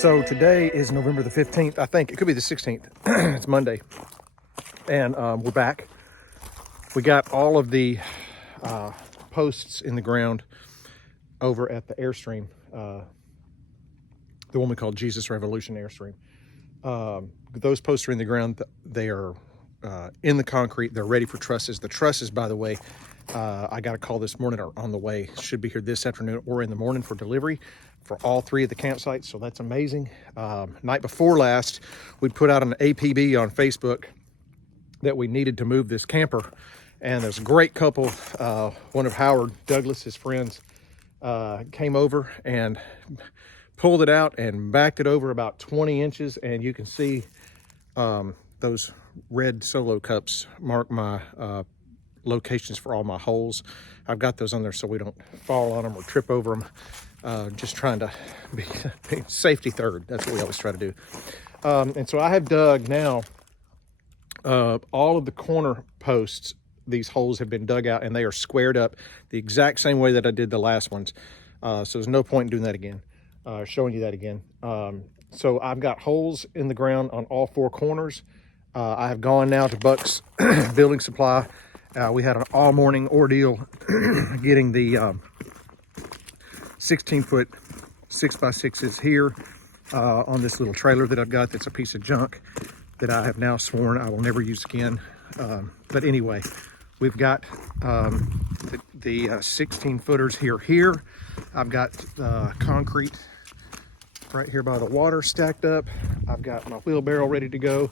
So today is November the 15th. I think it could be the 16th. It's Monday. And we're back. We got all of the posts in the ground over at the Airstream, the one we call Jesus Revolution Airstream. Those posts are in the ground. They are in the concrete. They're ready for trusses. The trusses, by the way, I got a call this morning, are on the way. Should be here this afternoon or in the morning for delivery for all three of the campsites. So that's amazing. Night before last, we put out an APB on Facebook that we needed to move this camper. And there's a great couple, one of Howard Douglas's friends, came over and pulled it out and backed it over about 20 inches. And you can see those red Solo cups mark my locations for all my holes. I've got those on there so we don't fall on them or trip over them. Just trying to be safety third. That's what we always try to do. And so I have dug now all of the corner posts. These holes have been dug out and they are squared up the exact same way that I did the last ones. So there's no point in doing that again, showing you that again. So I've got holes in the ground on all four corners. I have gone now to Buck's Building Supply. We had an all morning ordeal getting the 16-foot 6x6s here on this little trailer that I've got that's a piece of junk that I have now sworn I will never use again. But anyway, we've got the 16-footers here. I've got concrete right here by the water stacked up. I've got my wheelbarrow ready to go.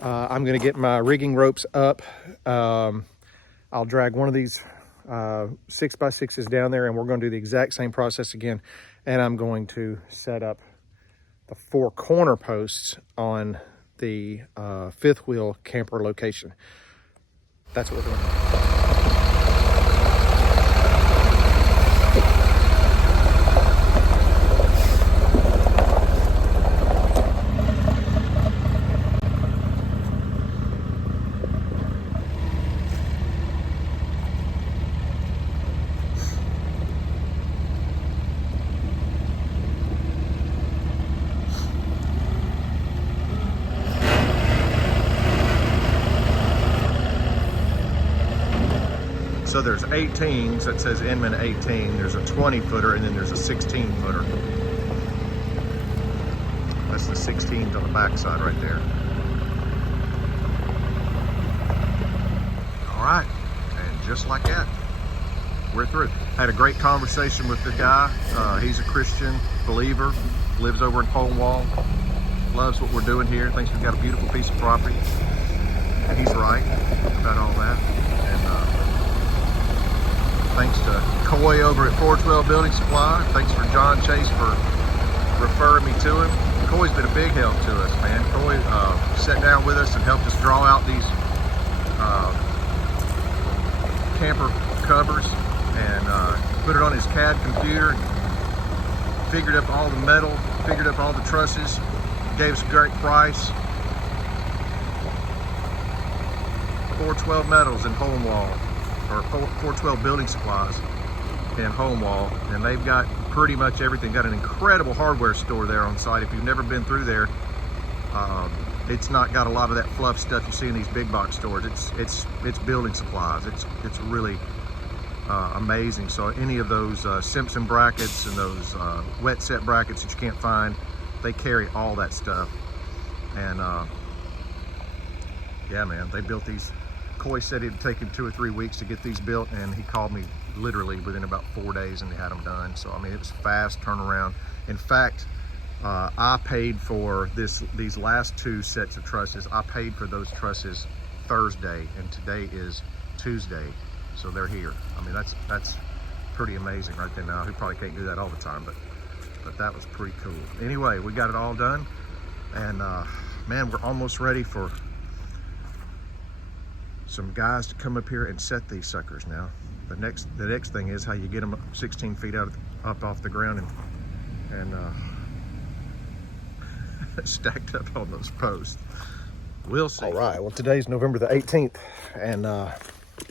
I'm going to get my rigging ropes up. I'll drag one of these 6x6s down there, and we're going to do the exact same process again. And I'm going to set up the four corner posts on the fifth wheel camper location. That's what we're doing. So there's 18s, that says Inman 18, there's a 20-footer, and then there's a 16-footer. That's the 16s on the backside right there. All right, and just like that, we're through. Had a great conversation with the guy. He's a Christian believer, lives over in Holmwall, loves what we're doing here, thinks we've got a beautiful piece of property. And he's right about all that. Thanks to Coy over at 412 Building Supply. Thanks for John Chase for referring me to him. Coy's been a big help to us, man. Coy sat down with us and helped us draw out these camper covers and put it on his CAD computer. Figured up all the metal, figured up all the trusses, gave us a great price. 412 Metals in Holmwall, or 412 Building Supplies in Holmwall, and they've got pretty much everything. Got an incredible hardware store there on site. If you've never been through there, it's not got a lot of that fluff stuff you see in these big box stores. It's building supplies. It's really amazing. So any of those Simpson brackets and those wet set brackets that you can't find, they carry all that stuff. And yeah, man, they built these. Coy said it'd take him 2 or 3 weeks to get these built, and he called me literally within about 4 days and they had them done. So I mean, it was fast turnaround. In fact, I paid for these last 2 sets of trusses. I paid for those trusses Thursday, and today is Tuesday, so they're here. I mean, that's pretty amazing right there. Now, he probably can't do that all the time, but that was pretty cool. Anyway, we got it all done, and man, we're almost ready for some guys to come up here and set these suckers. Now the next thing is how you get them 16 feet up off the ground and stacked up on those posts. We'll see. All right, well, today's November the 18th, and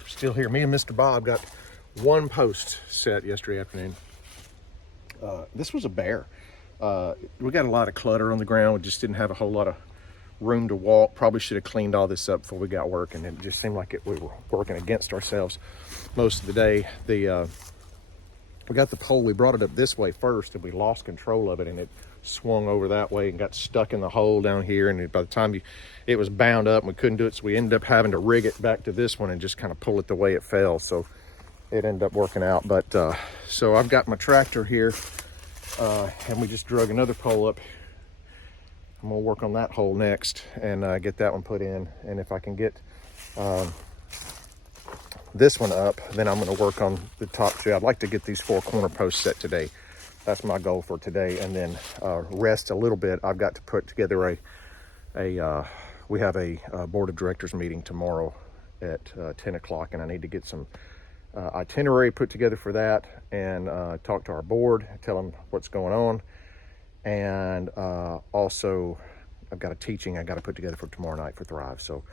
still here. Me and Mr. Bob got one post set yesterday afternoon. This was a bear. We got a lot of clutter on the ground. We just didn't have a whole lot of room to walk. Probably should have cleaned all this up before we got working. It just seemed like we were working against ourselves most of the day. We got the pole, we brought it up this way first, and we lost control of it, and it swung over that way and got stuck in the hole down here. And by the time it was bound up and we couldn't do it, so we ended up having to rig it back to this one and just kind of pull it the way it fell. So it ended up working out. But so I've got my tractor here, and we just drug another pole up. I'm gonna work on that hole next and get that one put in. And if I can get this one up, then I'm going to work on the top two. I'd like to get these 4 corner posts set today. That's my goal for today, and then rest a little bit. I've got to put together we have a board of directors meeting tomorrow at 10 o'clock, and I need to get some itinerary put together for that, and talk to our board, tell them what's going on, and also I've got a teaching I got to put together for tomorrow night for Thrive. So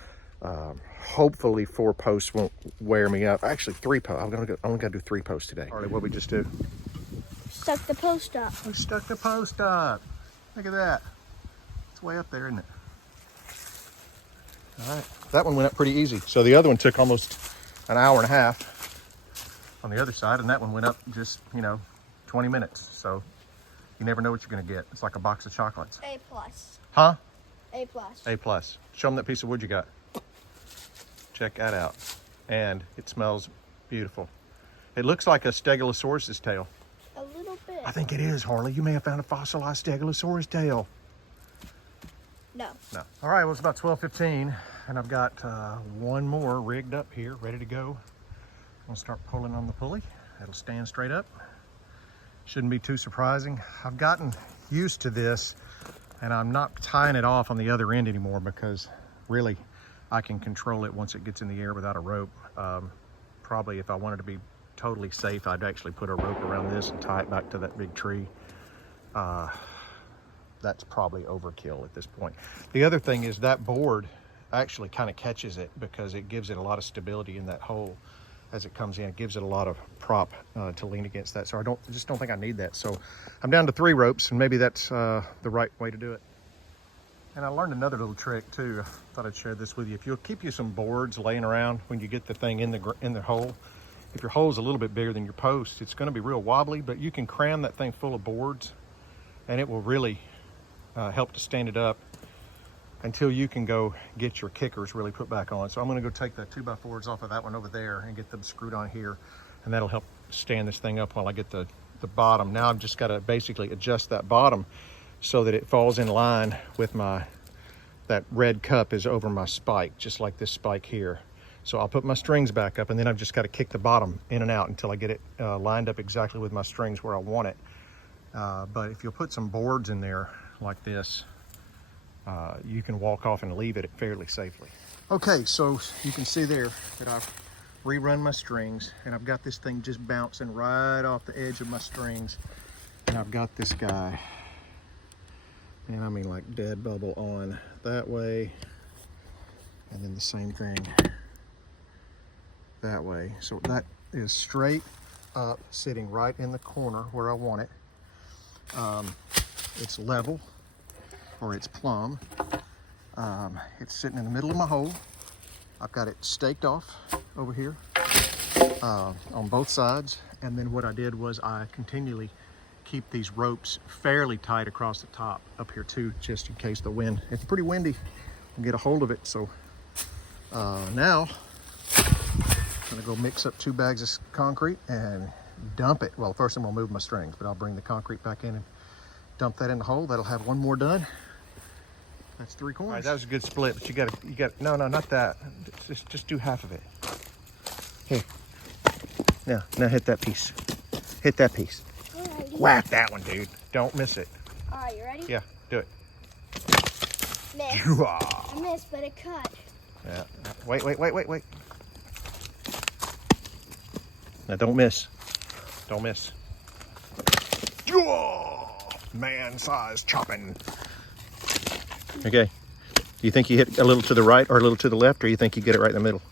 hopefully 4 posts won't wear me out. Actually 3 posts. I'm only gonna do 3 posts today. Harley, what we just do? Stuck the post up. We stuck the post up. Look at that. It's way up there, isn't it? All right, that one went up pretty easy. So the other one took almost an hour and a half on the other side, and that one went up just, 20 minutes. So you never know what you're gonna get. It's like a box of chocolates. A plus. Huh? A plus. A plus. Show them that piece of wood you got. Check that out. And it smells beautiful. It looks like a Stegosaurus's tail. A little bit. I think it is, Harley. You may have found a fossilized Stegosaurus tail. No. No. All right, well, it's about 12:15, and I've got one more rigged up here, ready to go. I'm gonna start pulling on the pulley. It'll stand straight up. Shouldn't be too surprising. I've gotten used to this, and I'm not tying it off on the other end anymore because really I can control it once it gets in the air without a rope. Probably if I wanted to be totally safe, I'd actually put a rope around this and tie it back to that big tree. That's probably overkill at this point. The other thing is that board actually kind of catches it because it gives it a lot of stability in that hole as it comes in. It gives it a lot of prop to lean against that. So I just don't think I need that. So I'm down to 3 ropes, and maybe that's the right way to do it. And I learned another little trick too. I thought I'd share this with you. If you'll keep you some boards laying around when you get the thing in the hole, if your hole's a little bit bigger than your post, it's going to be real wobbly, but you can cram that thing full of boards and it will really help to stand it up until you can go get your kickers really put back on. So I'm going to go take the 2x4s off of that one over there and get them screwed on here, and that'll help stand this thing up while I get the bottom. Now I've just got to basically adjust that bottom so that it falls in line with that red cup is over my spike, just like this spike here. So I'll put my strings back up, and then I've just got to kick the bottom in and out until I get it lined up exactly with my strings where I want it. But if you'll put some boards in there like this, you can walk off and leave it fairly safely. Okay, so you can see there that I've rerun my strings, and I've got this thing just bouncing right off the edge of my strings, and I've got this guy, and I mean like dead bubble on that way, and then the same thing that way. So that is straight up, sitting right in the corner where I want it. It's level, or it's plumb. It's sitting in the middle of my hole. I've got it staked off over here on both sides. And then what I did was I continually keep these ropes fairly tight across the top up here too, just in case the wind, it's pretty windy, and get a hold of it. So now I'm gonna go mix up 2 bags of concrete and dump it. Well, first I'm gonna move my strings, but I'll bring the concrete back in and dump that in the hole. That'll have 1 more done. That's 3 corners. All right, that was a good split, but you got, no, not that. Just do half of it. Here. Now hit that piece. Hit that piece. Alrighty. Whack that one, dude. Don't miss it. All right, you ready? Yeah, do it. Miss. I missed, but it cut. Yeah. Wait. Now don't miss. Don't miss. Man-sized chopping. Okay. Do you think you hit a little to the right or a little to the left, or you think you get it right in the middle?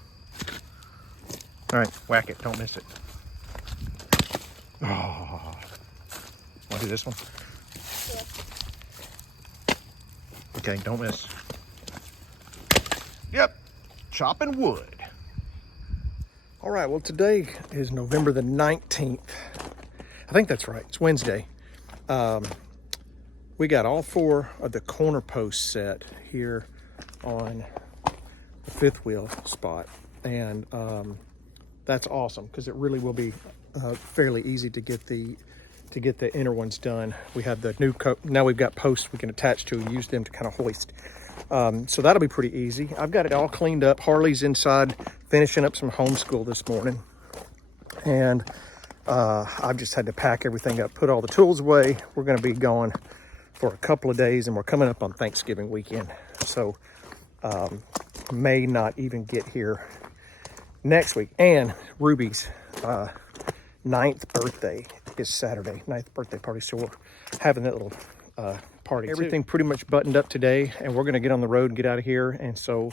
All right, whack it. Don't miss it. Oh. Want to do this one? Yeah. Okay, don't miss. Yep, chopping wood. All right, well, today is November the 19th. I think that's right, it's Wednesday. We got all 4 of the corner posts set here on the 5th wheel spot. And that's awesome because it really will be fairly easy to get the inner ones done. We have the new now we've got posts we can attach to and use them to kind of hoist. So that'll be pretty easy. I've got it all cleaned up. Harley's inside finishing up some homeschool this morning. And I've just had to pack everything up, put all the tools away. We're going to be gone for a couple of days and we're coming up on Thanksgiving weekend. So may not even get here next week. And Ruby's 9th birthday is Saturday, 9th birthday party. So we're having that little party. Everything pretty much buttoned up today and we're going to get on the road and get out of here. And so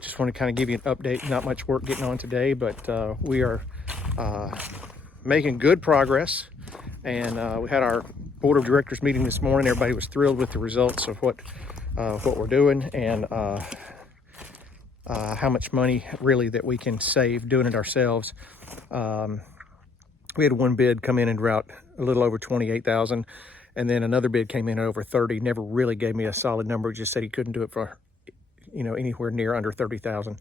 just want to kind of give you an update. Not much work getting on today, but we are making good progress. And we had our board of directors meeting this morning. Everybody was thrilled with the results of what we're doing and how much money really that we can save doing it ourselves. We had one bid come in and route a little over 28,000, and then another bid came in at over 30. Never really gave me a solid number. Just said he couldn't do it for, anywhere near under 30,000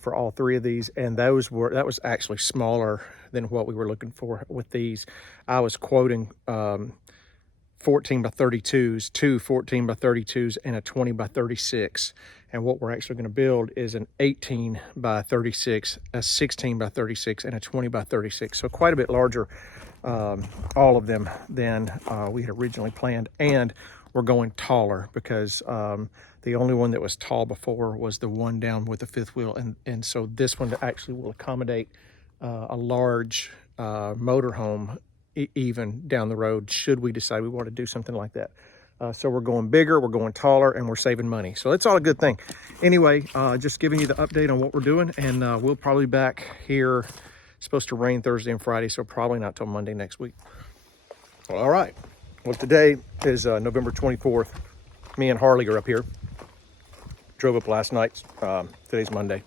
for all 3 of these. And that was actually smaller than what we were looking for with these. I was quoting 14 by 32s, 2 14 by 32s, and a 20 by 36. And what we're actually going to build is an 18 by 36, a 16 by 36, and a 20 by 36. So quite a bit larger, all of them, than we had originally planned. And we're going taller because the only one that was tall before was the one down with the 5th wheel. And so this one actually will accommodate a large motorhome even down the road should we decide we want to do something like that. So we're going bigger, we're going taller, and we're saving money. So that's all a good thing. Anyway, just giving you the update on what we're doing, and we'll probably be back here. It's supposed to rain Thursday and Friday, so probably not till Monday next week. Well, all right. Well, today is November 24th. Me and Harley are up here. Drove up last night. Today's Monday.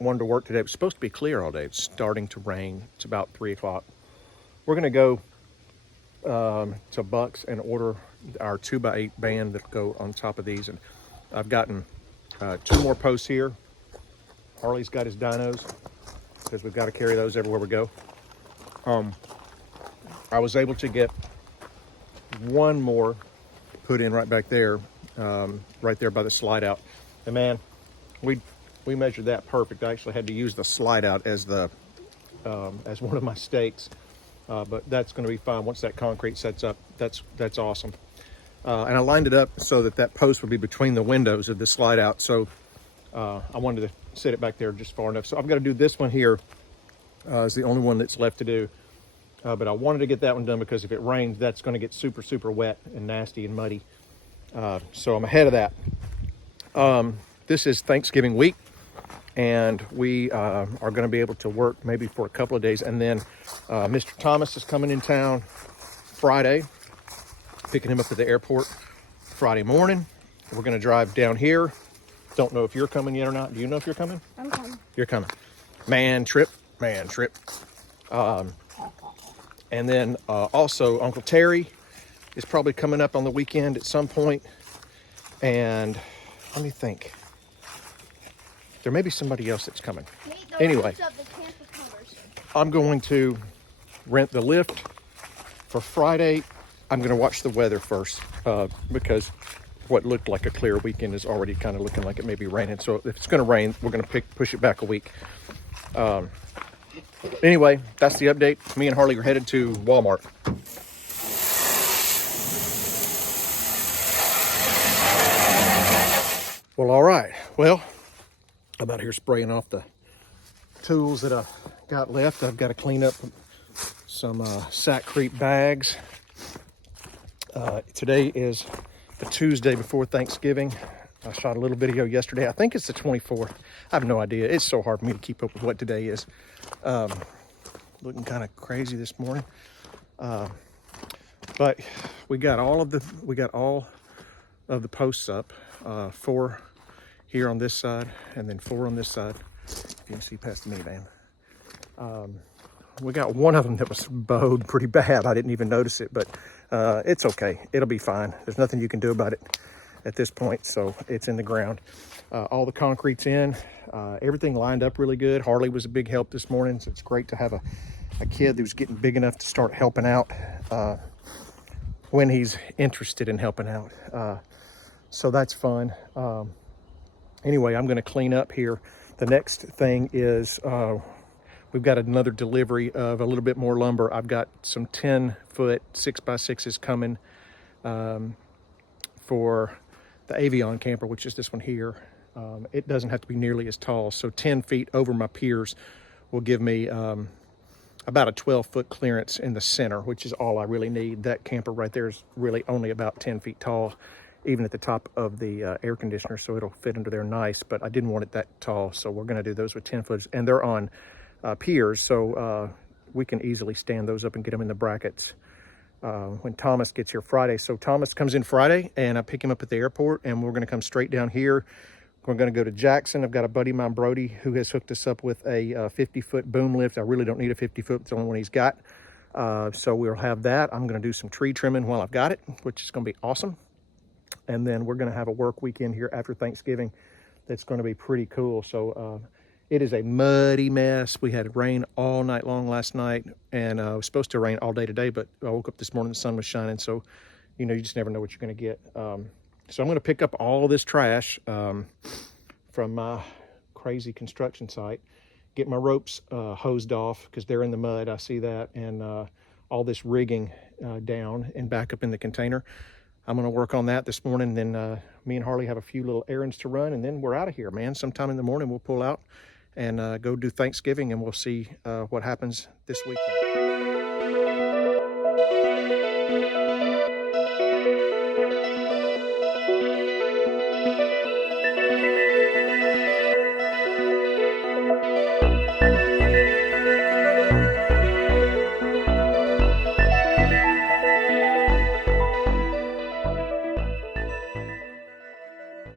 Wanted to work today. It was supposed to be clear all day. It's starting to rain. It's about 3 o'clock. We're going to go to Bucks and order our 2x8 band that go on top of these. And I've gotten 2 more posts here. Harley's got his dynos because we've got to carry those everywhere we go. I was able to get 1 more put in right back there, right there by the slide out. And man, we measured that perfect. I actually had to use the slide out as the as one of my stakes. But that's going to be fine once that concrete sets up. That's awesome. And I lined it up so that post would be between the windows of the slide out. So I wanted to set it back there just far enough. So I've got to do this one here. Is the only one that's left to do. But I wanted to get that one done because if it rains, that's going to get super, super wet and nasty and muddy. So I'm ahead of that. This is Thanksgiving week. And we are going to be able to work maybe for a couple of days. And then Mr. Thomas is coming in town Friday, picking him up at the airport Friday morning. We're going to drive down here. Don't know if you're coming yet or not. Do you know if you're coming? I'm coming. You're coming. Man trip. And then also Uncle Terry is probably coming up on the weekend at some point. And let me think. There may be somebody else that's coming. Anyway, I'm going to rent the lift for Friday. I'm going to watch the weather first because what looked like a clear weekend is already kind of looking like it may be raining. So if it's going to rain, we're going to push it back a week. Anyway, that's the update. Me and Harley are headed to Walmart. Well, all right. Well, I'm out here spraying off the tools that I've got left. I've got to clean up some Sack Creek bags. Today is the Tuesday before Thanksgiving. I shot a little video yesterday. I think it's the 24th. I have no idea. It's so hard for me to keep up with what today is. Looking kind of crazy this morning. But we got all of the posts up, 4 here on this side, and then 4 on this side. If you can see past the minivan. We got one of them that was bowed pretty bad. I didn't even notice it, but it's okay. It'll be fine. There's nothing you can do about it at this point, so it's in the ground. All the concrete's in. Everything lined up really good. Harley was a big help this morning, so it's great to have a kid who's getting big enough to start helping out when he's interested in helping out. So that's fun. Anyway, I'm going to clean up here. The next thing is we've got another delivery of a little bit more lumber. I've got some 10-foot 6x6s coming for the Avion camper, which is this one here. It doesn't have to be nearly as tall, so 10 feet over my piers will give me about a 12-foot clearance in the center, which is all I really need. That camper right there is really only about 10 feet tall, even at the top of the air conditioner, so it'll fit under there nice, but I didn't want it that tall, so we're going to do those with 10 foot, and they're on piers, so we can easily stand those up and get them in the brackets when Thomas gets here Friday. So Thomas comes in Friday, and I pick him up at the airport, and we're going to come straight down here. We're going to go to Jackson. I've got a buddy of mine, Brody, who has hooked us up with a 50-foot boom lift. I really don't need a 50-foot. It's the only one he's got. So we'll have that. I'm going to do some tree trimming while I've got it, which is going to be awesome. And then we're going to have a work weekend here after Thanksgiving that's going to be pretty cool. So it is a muddy mess. We had rain all night long last night, and it was supposed to rain all day today, but I woke up this morning, the sun was shining, so you know, you just never know what you're going to get. So I'm going to pick up all this trash from my crazy construction site, get my ropes hosed off because they're in the mud, I see that, and all this rigging down and back up in the container. I'm going to work on that this morning. Then me and Harley have a few little errands to run, and then we're out of here, man. Sometime in the morning we'll pull out and go do Thanksgiving, and we'll see what happens this weekend.